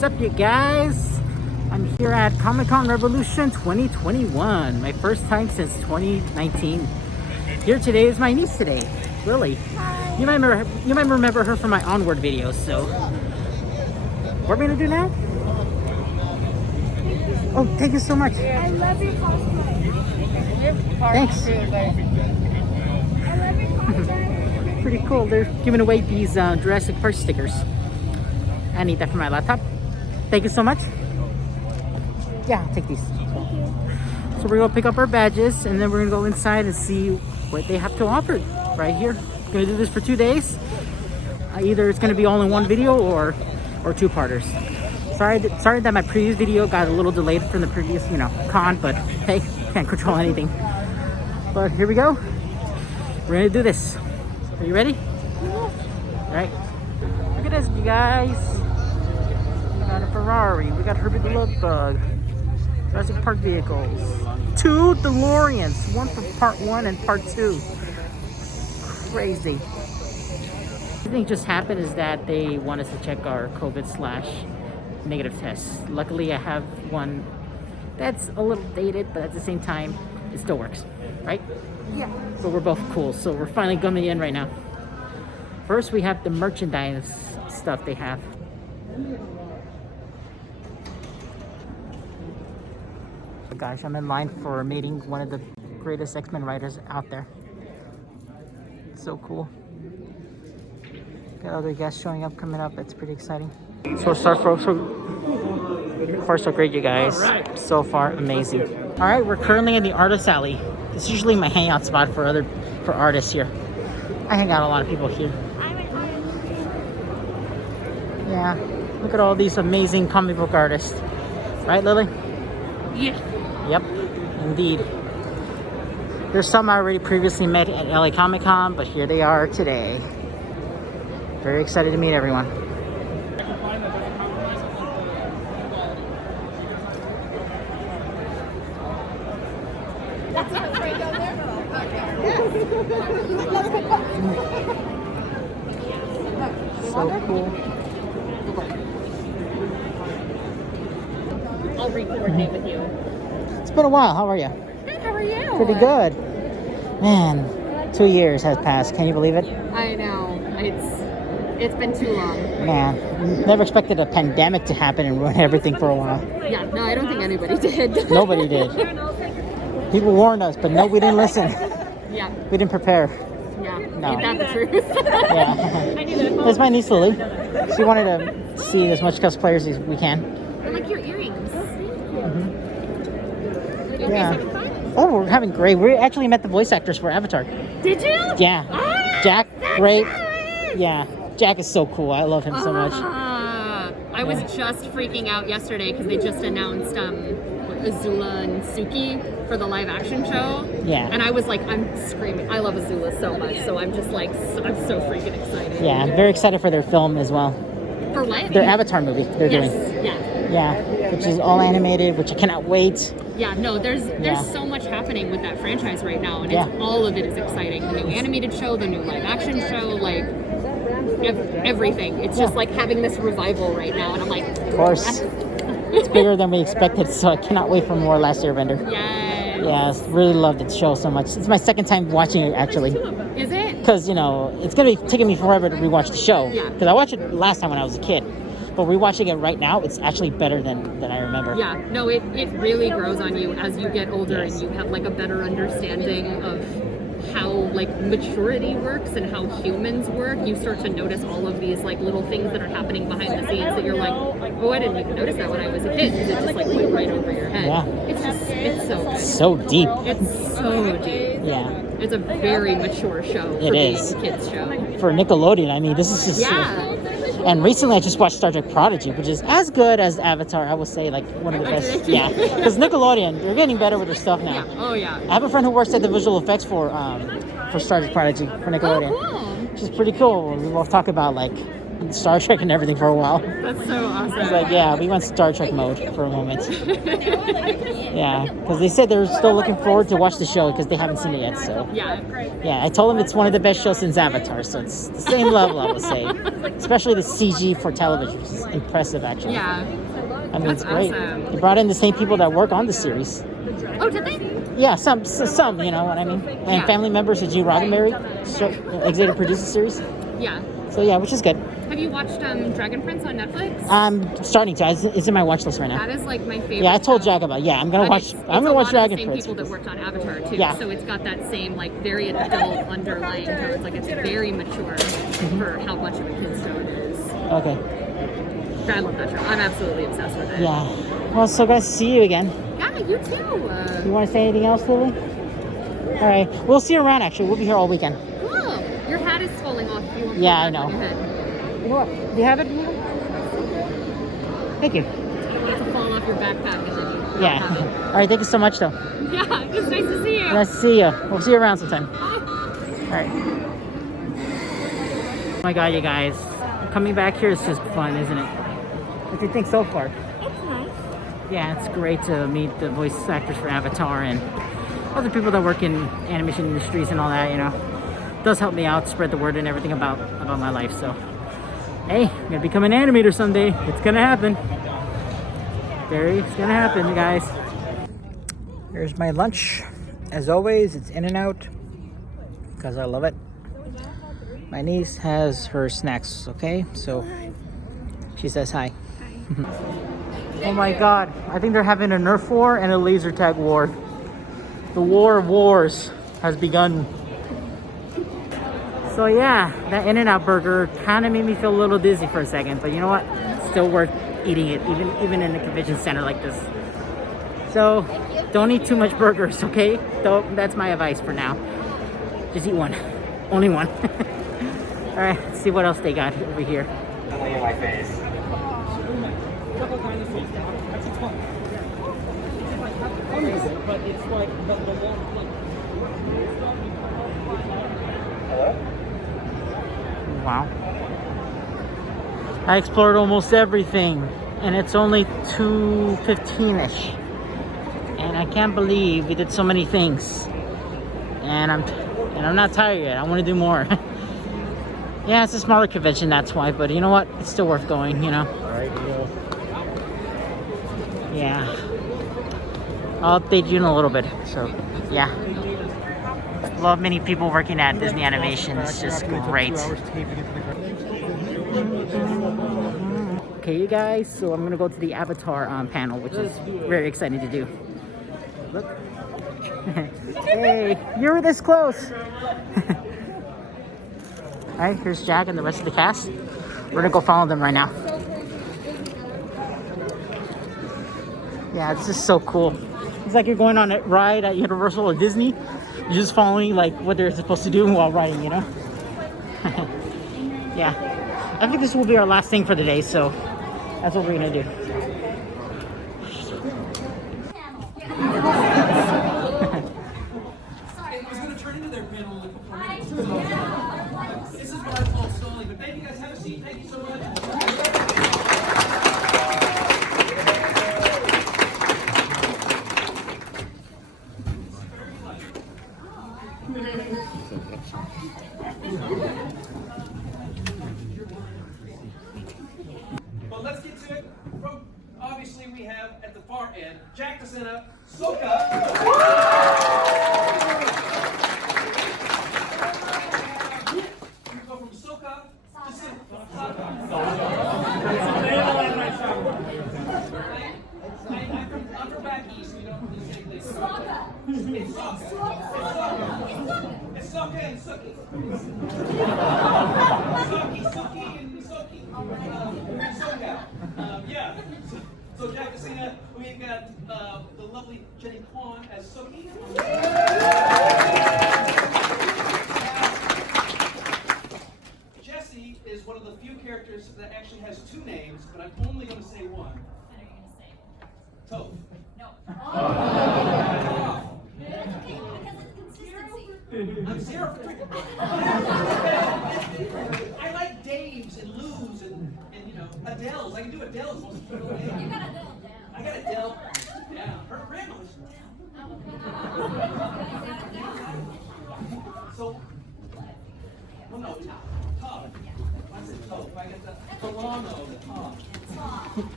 What's up, you guys? I'm here at Comic-Con Revolution 2021. My first time since 2019. Here today is my niece today, Lily. Hi. You might remember her from my Onward videos. So, what are we gonna do now? Oh, thank you so much. I love your cosplay. Thanks. I love your cosplay. Pretty cool. They're giving away these Jurassic Park stickers. I need that for my laptop. Thank you so much. Yeah, I'll take these. So we're gonna pick up our badges and then we're gonna go inside and see what they have to offer right here. Gonna do this for 2 days. Either it's gonna be all in one video or two-parters. Sorry that my previous video got a little delayed from the previous, con, but hey, can't control anything. But here we go. We're gonna do this. Are you ready? All right. Look at this, you guys. We got a Ferrari. We got Herbie the Love Bug. Jurassic Park vehicles. 2 DeLoreans. One for part 1 and part 2. Crazy. The thing just happened is that they want us to check our COVID/negative tests. Luckily, I have one that's a little dated, but at the same time, it still works, right? Yeah. So we're both cool. So we're finally coming in right now. First, we have the merchandise stuff they have. Gosh, I'm in line for meeting one of the greatest X-Men writers out there. So cool. Got other guests showing up, coming up. It's pretty exciting. So far so great, you guys. So far, amazing. All right, we're currently in the Artist Alley. It's usually my hangout spot for artists here. I hang out a lot of people here. Yeah, look at all these amazing comic book artists. Right, Lily? Yeah. Yep, indeed. There's some I already previously met at LA Comic Con, but here they are today. Very excited to meet everyone. So cool. I'll re-coordinate with you. It's been a while. How are you? Good, how are you? Pretty good. Man, 2 years has passed. Can you believe it? I know. It's been too long. Man, never expected a pandemic to happen and ruin everything for a while. Yeah, no, I don't think anybody did. Nobody did. People warned us, but no, we didn't listen. Yeah. We didn't prepare. Yeah. No. Ain't that the truth? Yeah. There's my niece Lily. She wanted to see as much cosplayers as we can. I like your earrings. Yeah. Oh, we're having great. We actually met the voice actors for Avatar. Did you? Yeah. Ah, Jack, great. Jack. Yeah. Jack is so cool. I love him so much. I was just freaking out yesterday because they just announced Azula and Suki for the live action show. Yeah. And I was like, I'm screaming. I love Azula so much, so I'm just like, I'm so freaking excited. Yeah, I'm very excited for their film as well. For what? Their Avatar movie they're doing. Yeah. Yeah, which is all animated, which I cannot wait. Yeah, no, there's so much happening with that franchise right now, and all of it is exciting. The new animated show, the new live action show, like everything. It's just like having this revival right now, and I'm like, of course, it's bigger than we expected, so I cannot wait for more Last Airbender. Yes. Yes, really love the show so much. It's my second time watching it actually. Is it? Because it's gonna be taking me forever to rewatch the show. Yeah. Because I watched it last time when I was a kid. But rewatching it right now, it's actually better than I remember. Yeah, no, it really grows on you as you get older. Yes. And you have like a better understanding of how like maturity works and how humans work. You start to notice all of these like little things that are happening behind the scenes that you're like, oh, I didn't even notice that when I was a kid, because it just like went right over your head. Yeah. It's so good. So deep. It's so deep. Yeah. It's a very mature show for It being is. a kid's show. For Nickelodeon, I mean, this is just... Yeah. And recently I just watched Star Trek Prodigy, which is as good as Avatar. I would say like one of the best. Yeah, because Nickelodeon, they're getting better with their stuff now. Yeah. Oh yeah. I have a friend who works at the visual effects for Star Trek Prodigy for Nickelodeon. Oh, cool. Which is pretty cool. We both talk about like Star Trek and everything for a while. That's so awesome. It's like, yeah, we went Star Trek mode for a moment. Yeah, because they said they're still looking forward to watch the show because they haven't seen it yet. So yeah, I told them it's one of the best shows since Avatar, so it's the same level, I would say. Especially the CG for television, which is impressive, actually. Yeah. I mean, it's great. Awesome. They brought in the same people that work on the series. Oh, did they? Yeah, some, you know what I mean? And family members of Gene Roddenberry, executive produced the series. Yeah. So yeah, which is good. Have you watched Dragon Prince on Netflix? I'm starting to. It's in my watch list right now. That is like my favorite. Yeah, I told Jack about it. Yeah, I'm gonna watch. I'm gonna watch Dragon Prince. It's a lot of the same people that worked on Avatar too. Yeah. So it's got that same like very adult underlying tones. Like it's very mature for how much of a kid's show it is. Okay. I love that show. I'm absolutely obsessed with it. Yeah. Well, so guys, see you again. Yeah, you too. You want to say anything else, Lily? All right. We'll see you around. Actually, we'll be here all weekend. Cool. Your hat is falling off. You want Yeah, I know. your head. You know what? Do you have it? Thank you. To fall off your backpack and then you not Yeah. have it. All right. Thank you so much, though. Yeah, it's nice to see you. Nice to see you. We'll see you around sometime. Bye. All right. Oh my God, you guys. Coming back here is just fun, isn't it? What do you think so far? It's nice. Yeah, it's great to meet the voice actors for Avatar and other people that work in animation industries and all that, you know. It does help me out, spread the word and everything about my life, so. Hey, I'm gonna become an animator someday. It's gonna happen. It's gonna happen, you guys. Here's my lunch. As always, it's In-N-Out, because I love it. My niece has her snacks, okay? So she says hi. Oh my God, I think they're having a Nerf war and a laser tag war. The war of wars has begun. So yeah, that In-N-Out burger kind of made me feel a little dizzy for a second, but you know what? It's still worth eating it, even in a convention center like this. So don't eat too much burgers, okay? So that's my advice for now. Just eat one, only one. All right, let's see what else they got over here. My face. Hello? Wow. I explored almost everything, and it's only 2:15-ish. And I can't believe we did so many things. And I'm not tired yet. I want to do more. Yeah, it's a smaller convention, that's why. But you know what? It's still worth going, you know. Yeah. I'll update you in a little bit. So, yeah. Love many people working at Disney Animation. It's just great. Okay, you guys. So I'm gonna go to the Avatar panel, which is very exciting to do. Look. Hey, you were this close. Alright, here's Jack and the rest of the cast. We're gonna go follow them right now. Yeah, it's just so cool. It's like you're going on a ride at Universal or Disney. You're just following like what they're supposed to do while riding, you know? Yeah. I think this will be our last thing for the day, so that's what we're gonna do. It was going to turn into their panel in a couple of minutes. So, this is what I call stalling. But thank you guys. Have a seat. Thank you so much. Well, let's get to it. Obviously, we have at the far end Jack, Sena, Soka. Go from Soka to Sena. I'm from back east. We don't really say places. It's Soka. It's Soka and Suki. Suki and Soki. Soka. Yeah. So Jack, Sena, we've got the lovely Jennie Kwan as Suki. Jessie is one of the few characters that actually has two names, but I'm only going to say one. What are you going to say? Toph. No. That's okay, because it's consistency. I'm 0 for 3. I like Dave Eves and Lou's and you know, Adele's. I can do Adele's most of the You day. got Adele down. I got Adele. Yeah, her grandma's. So, well, no, Todd. I said Todd. If I get the Delano, the Todd.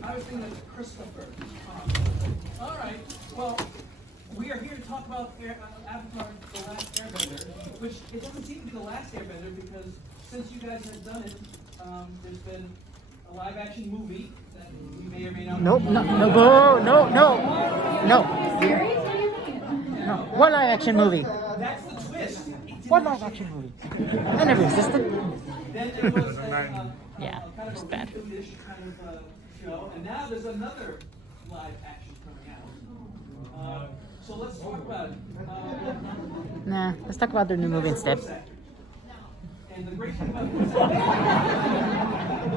I was thinking of Christopher. All right. Well, we are here to talk about Avatar: The Last Airbender, which it doesn't seem to be the last Airbender because since you guys have done it, there's been a live-action movie that we may or may not. Nope, no, no. No. What live action movie? That's the twist. What live action movie? I never existed. Then there was a Yeah, kind of it's a bad. reboot-ish kind of show, and now there's another live action coming out. So let's talk about it. Nah, let's talk about their new movie instead. And the great thing about voice acting,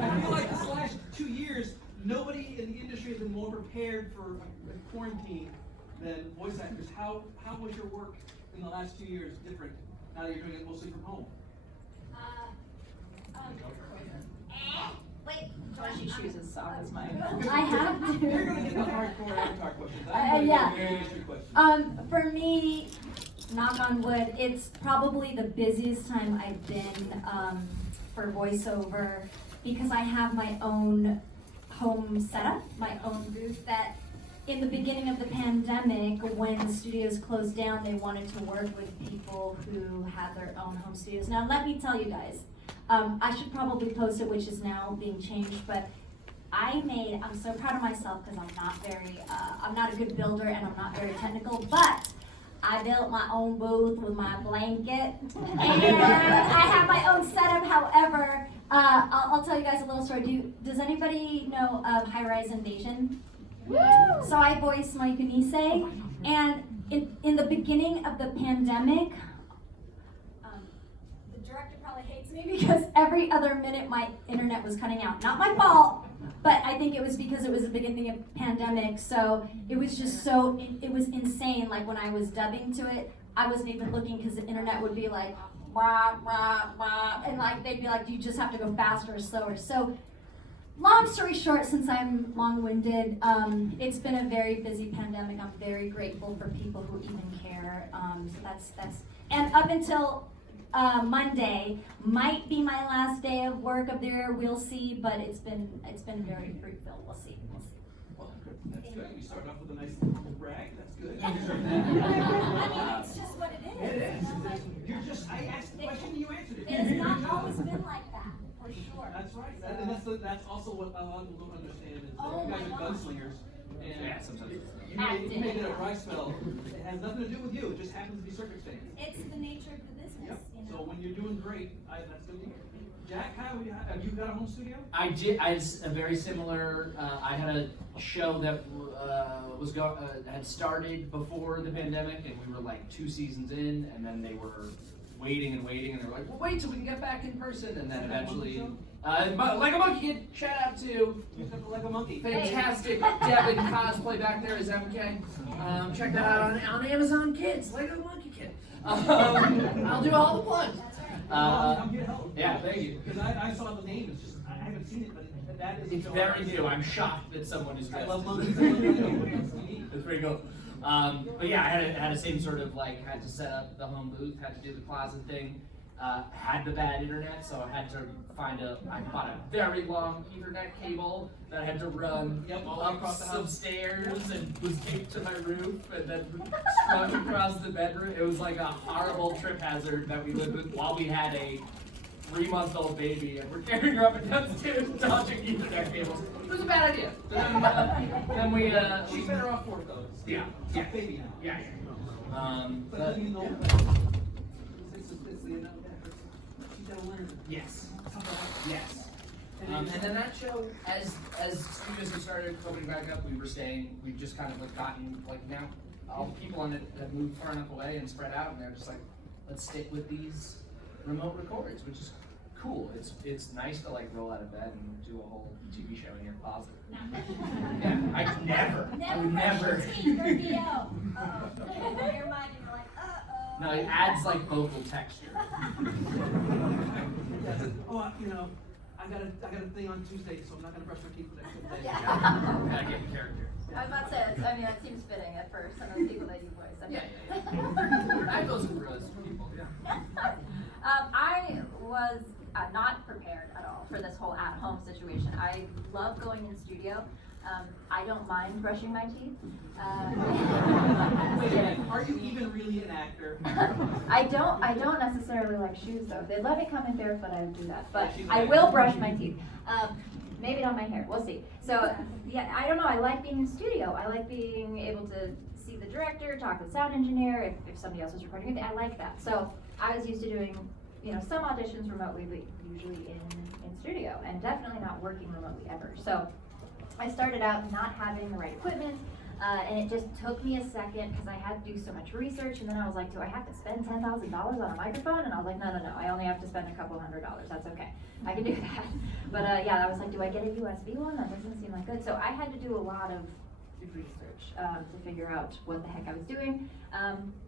I feel like this last 2 years, nobody in the industry has been more prepared for a quarantine than voice actors. How was your work in the last 2 years different now that you're doing it mostly from home? Wait, She chooses song as my. I have You're to. going to get the hardcore Avatar questions. I'm going to Yeah. get the industry questions. For me, knock on wood, it's probably the busiest time I've been for voiceover because I have my own home setup, my own booth that in the beginning of the pandemic, when the studios closed down, they wanted to work with people who had their own home studios. Now, let me tell you guys, I should probably post it, which is now being changed, but I'm so proud of myself because I'm not a good builder and I'm not very technical, but I built my own booth with my blanket and I have my own setup. However, I'll tell you guys a little story. Does anybody know of High Rise Invasion? So I voiced Moika Nisei, and in the beginning of the pandemic, the director probably hates me because every other minute my internet was cutting out. Not my fault, but I think it was because it was the beginning of pandemic, so it was just it was insane. Like when I was dubbing to it, I wasn't even looking because the internet would be like, wah, wah, wah, and like they'd be like, you just have to go faster or slower. So long story short, since I'm long-winded, it's been a very busy pandemic. I'm very grateful for people who even care. So that's and up until Monday might be my last day of work up there. We'll see, but it's been very fruit-filled. We'll see. Well, that's good. You start off with a nice little brag. That's good. I mean, it's just what it is. It is. You're just. I asked the question and you answered it. It has not always been like that, for sure. That's right. And that's also what a lot of people don't understand is that Oh you guys my are God. gunslingers. And Yeah, sometimes. you may get a dry spell. It has nothing to do with you. It just happens to be circumstance. It's the nature of the business, Yep. you So know. when you're doing great, that's good to hear. Jack, have you got a home studio? I did. I was a very similar. I had a show that had started before the pandemic, and we were like 2 seasons in, and then they were waiting, and they were like, "Well, wait till we can get back in person," and then eventually, like a monkey kid. Shout out to Like a monkey. fantastic Devin cosplay back there. Is that okay? Check that out on Amazon Kids. Like a monkey kid. I'll do all the plugs. I'm here to help. Yeah, thank you. Because I saw the name. It's just I haven't seen it, but that is. It's very new. I'm shocked that someone is I dressed love as monkeys. it. It's pretty cool. But yeah, I had a same sort of like had to set up the home booth, had to do the closet thing. Had the bad internet, so I had to I bought a very long Ethernet cable that I had to run all up across the some house. stairs and was taped to my roof and then strung across the bedroom. It was like a horrible trip hazard that we lived with while we had a 3-month-old baby and we're carrying her up and down the stairs dodging Ethernet cables. It was a bad idea. Then we She's better off for it though. Yeah, It's yeah. a baby now. Yeah. But you know, it's the enough effort. She's gotta learn. Yes. Yes. And then that show, as studios have started opening back up, we've just kind of like gotten like now all the people on it have moved far enough away and spread out, and they're just like, let's stick with these remote records, which is cool. It's nice to like roll out of bed and do a whole TV show in your closet. Yeah, I would never. Your mind, and you're like, uh-oh. No, it adds like vocal texture. Oh, you know, I I got a thing on Tuesday, so I'm not gonna brush my teeth for the next couple days. Gotta get in character. I was about to say, I mean, it seems fitting at first. Some of the people that you voice. Yeah. I have those for us people. Yeah. I was not prepared at all for this whole at-home situation. I love going in studio. I don't mind brushing my teeth. Wait a minute, are you even really an actor? I don't necessarily like shoes though. If they let me come in barefoot, I would do that. But I will brush my teeth. Maybe not my hair. We'll see. So yeah, I don't know. I like being in studio. I like being able to see the director, talk to the sound engineer. If somebody else is recording it, I like that. So I was used to doing, some auditions remotely, but usually in studio, and definitely not working remotely ever. So I started out not having the right equipment, and it just took me a second because I had to do so much research, and then I was like, do I have to spend $10,000 on a microphone? And I was like, no, I only have to spend a couple $100. That's okay. I can do that. But yeah, I was like, do I get a USB one? That doesn't seem like good. So I had to do a lot of research to figure out what the heck I was doing.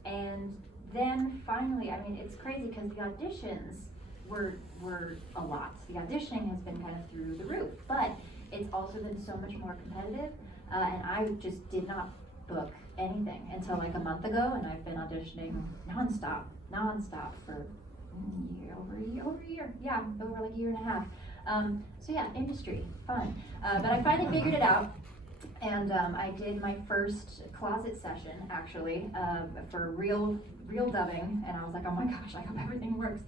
And then finally, I mean, it's crazy because the auditions were a lot. The auditioning has been kind of through the roof, but it's also been so much more competitive, and I just did not book anything until like a month ago, and I've been auditioning nonstop for over a year, yeah, over like a year and a half. So yeah, industry, fun. But I finally figured it out, and I did my first closet session actually for real dubbing, and I was like, oh my gosh, I hope everything works.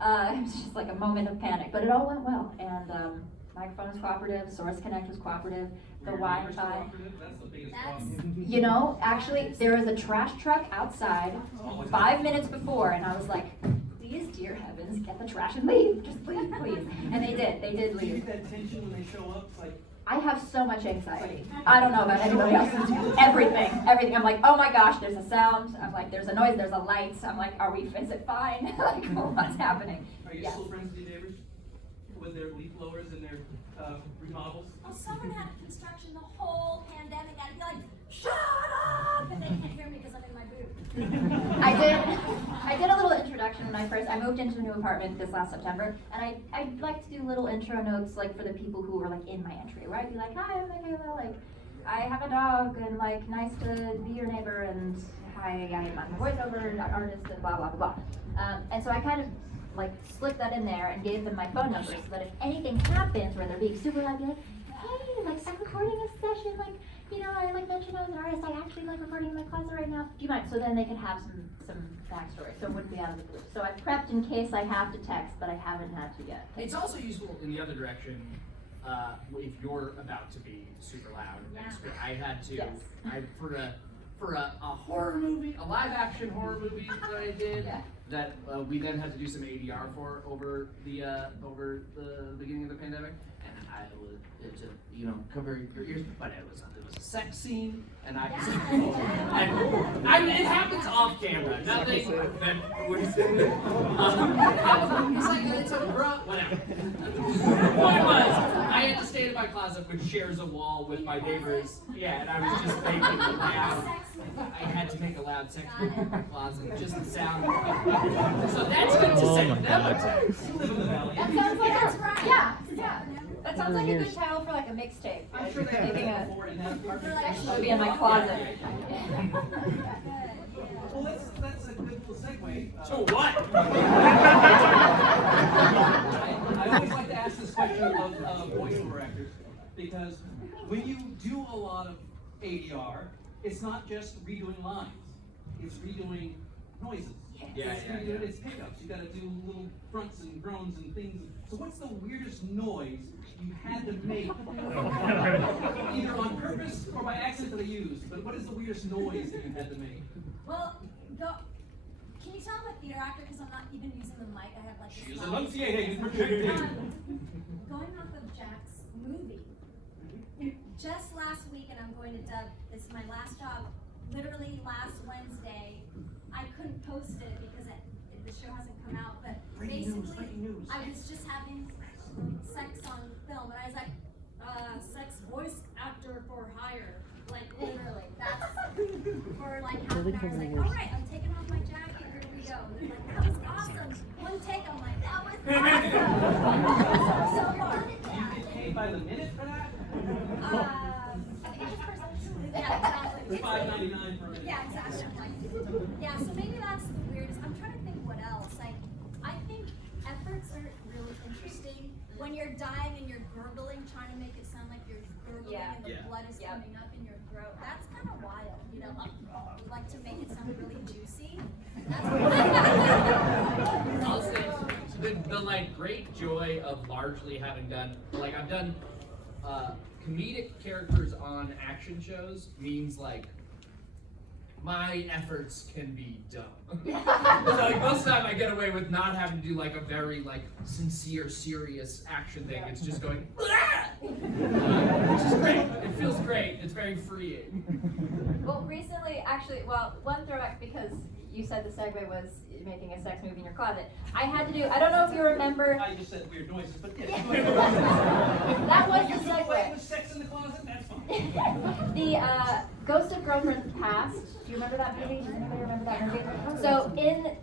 It was just like a moment of panic, but it all went well, and microphone was cooperative, Source Connect was cooperative, the Wi-Fi. That's the biggest problem. Actually, there was a trash truck outside 5 minutes before, and I was like, please, dear heavens, get the trash and leave. Just leave, please. And they did Do you leave. get that tension when they show up? It's like, I have so much anxiety. I don't know about anybody else. Everything. I'm like, oh my gosh, there's a sound. I'm like, there's a noise, there's a light. I'm like, is it fine? Like, what's happening? are you still friends with your neighbors? With their leaf blowers and their remodels? Oh, someone had construction the whole pandemic. I'd be like, shut up! And they can't hear me because I'm in my booth. I did a little introduction when I moved into a new apartment this last September, and I like to do little intro notes like for the people who were like in my entry, where I'd be like, hi, I'm Michaela, like I have a dog, and like nice to be your neighbor, and hi, I'm a voiceover artist, and blah blah blah. And so I kind of like slipped that in there and gave them my phone number so that if anything happens where they're being super loud, I'd be like, hey, like I'm recording a session, like, I like mentioned I was an artist, I actually like recording in my closet right now. Do you mind? So then they can have some backstory, so it wouldn't be out of the blue. So I prepped in case I have to text, but I haven't had to yet. It's also useful in the other direction if you're about to be super loud. And I had to, Yes. for a horror movie, a live action horror movie that I did, Yeah. that we then had to do some ADR for over the beginning of the pandemic, and I was cover your ears, but it was a sex scene, and I mean, it happens off camera, nothing that we're sitting there. It's like it's a whatever. The point was, I had to stay in my closet, which shares a wall with my neighbors. Yeah, and I was just making loud. I had to make a loud sex movie in my closet, just the sound. So that's good to say. That sounds like yeah. That sounds like a good title for like a mixtape. I'm sure they Making did a that before in that apartment. movie in my closet. Well, that's a good little segue. So what? I always like to ask this question of voiceover actors, because when you do a lot of ADR, it's not just redoing lines, it's redoing noises. It's pickups. You got to do little fronts and groans and things. So what's the weirdest noise you had to make, either on purpose or by accident that I used? But what is the weirdest noise that you had to make? Well, can you tell I'm a theater actor because I'm not even using the mic? I have like this She's mic. enunciating, projecting. Going off of Jack's movie, just last week, and I'm going to dub, this is my last job, literally last Wednesday, I couldn't post it because the show hasn't come out, but Breaking basically, news. I was just having sex on film, and I was like, sex voice actor for hire. Like, literally, that's for like half an hour. I was like, all right, I'm taking off my jacket, here we go. And they're like, that was awesome. One take, I'm like, that was awesome. So far. $25 a minute for that? I think I just personally. Yeah, exactly. $5.99 for a minute. Yeah, exactly. Yeah, so maybe that's the weirdest. I'm trying to think what else. Like, I think efforts are really interesting. When you're dying and you're gurgling, trying to make it sound like you're gurgling and the blood is coming up in your throat. That's kind of wild, you know? You like to make it sound really juicy. I'll say the like great joy of largely having done, like I've done comedic characters on action shows means like my efforts can be dumb. So like most of the time I get away with not having to do like a very like sincere, serious action thing. It's just going, which is great. It feels great. It's very freeing. Well, recently, actually, well, one throwback, because you said the segue was making a sex movie in your closet. I had to do, I don't know if you remember. I just said weird noises, but yeah. That was the Play segue. with sex in the closet, that's fine. The Ghost of Girlfriend's Past. Do you remember that movie? Does anybody remember that movie? So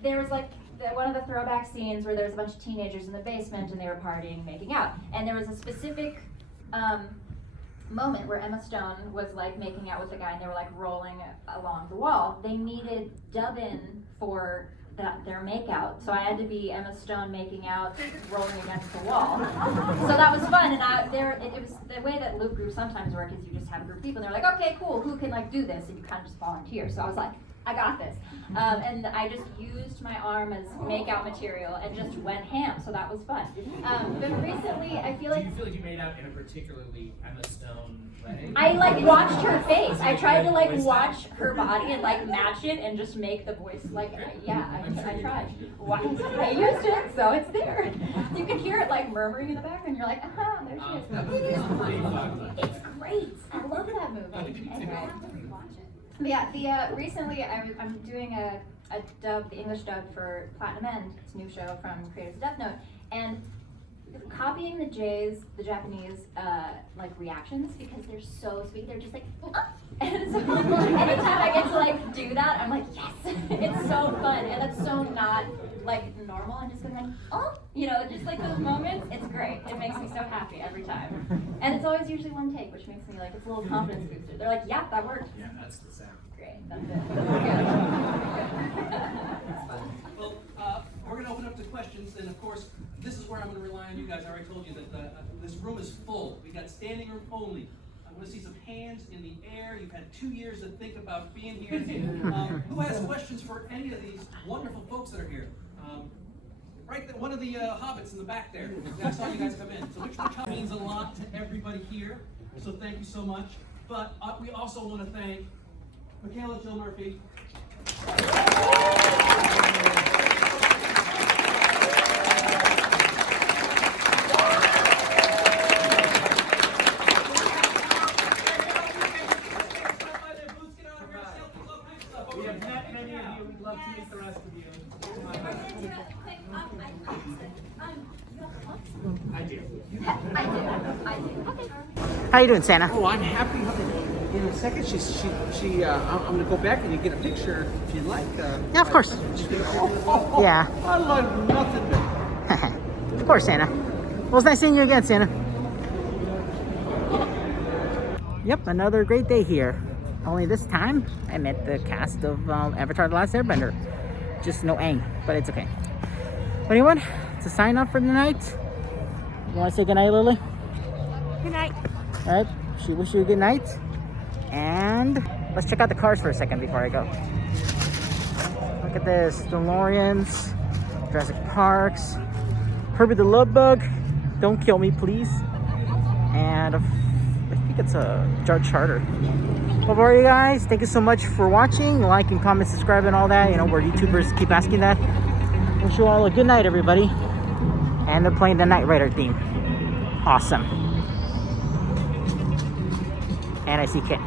there was like one of the throwback scenes where there was a bunch of teenagers in the basement and they were partying, making out. And there was a specific moment where Emma Stone was like making out with the guy and they were like rolling along the wall. They needed dub-in for their makeout, so I had to be Emma Stone making out, rolling against the wall. So that was fun, and it was the way that loop groups sometimes work is you just have a group of people and they're like, okay, cool, who can like do this, and you kind of just volunteer. So I was like, I got this, and I just used my arm as makeout material and just went ham. So that was fun. But recently, I feel like. Do you feel like you made out in a particularly Emma Stone way? I like watched her face. I tried to like watch her body and like match it and just make the voice like yeah. I tried. I used it, so it's there. You can hear it like murmuring in the background. You're like, there she is. It's great. I love that movie. And I have to rewatch it. But yeah, recently I'm doing a dub, the English dub for Platinum End. It's a new show from creators of Death Note, and copying the Japanese like reactions, because they're so sweet. They're just like, and so anytime I get to like do that, I'm like, yes, it's so fun, and it's so not like normal. I'm just going like, you know, just like those moments. It's great. It makes me so happy every time, and it's always usually one take, which makes me like it's a little confidence booster. They're like, yeah, that worked. Yeah, that's the sound. Great, that's it. Well, we're going to open up to questions, and of course, this is where I'm going to rely on you guys. I already told you that this room is full. We got standing room only. I want to see some hands in the air. You've had 2 years to think about being here. Who has questions for any of these wonderful folks that are here? Right there, one of the hobbits in the back there. I saw you guys come in. So which means a lot to everybody here. So thank you so much. But we also want to thank Michaela Jill Murphy. We have met many of you. We'd love to meet the rest of you. I do. How you doing, Sena? Oh, I'm happy. In a second, I'm gonna go back and you get a picture if you like. Yeah, of course. Yeah. I love nothing better. Of course, Sena. Well, it's nice seeing you again, Sena. Yep, another great day here. Only this time, I met the cast of Avatar: The Last Airbender. Just no Aang, but it's okay. But anyway, to sign off for the night, you want to say goodnight, Lily? Good night. All right, she wishes you a good night. And let's check out the cars for a second before I go. Look at this, DeLoreans, Jurassic Parks, Herbie the Love Bug, don't kill me please, and I think it's a Charter. Well, all right, you guys, thank you so much for watching. Like and comment, subscribe, and all that. You know, where YouTubers keep asking that. Wish you all a good night, everybody. And they're playing the Knight Rider theme. Awesome. And I see Kit.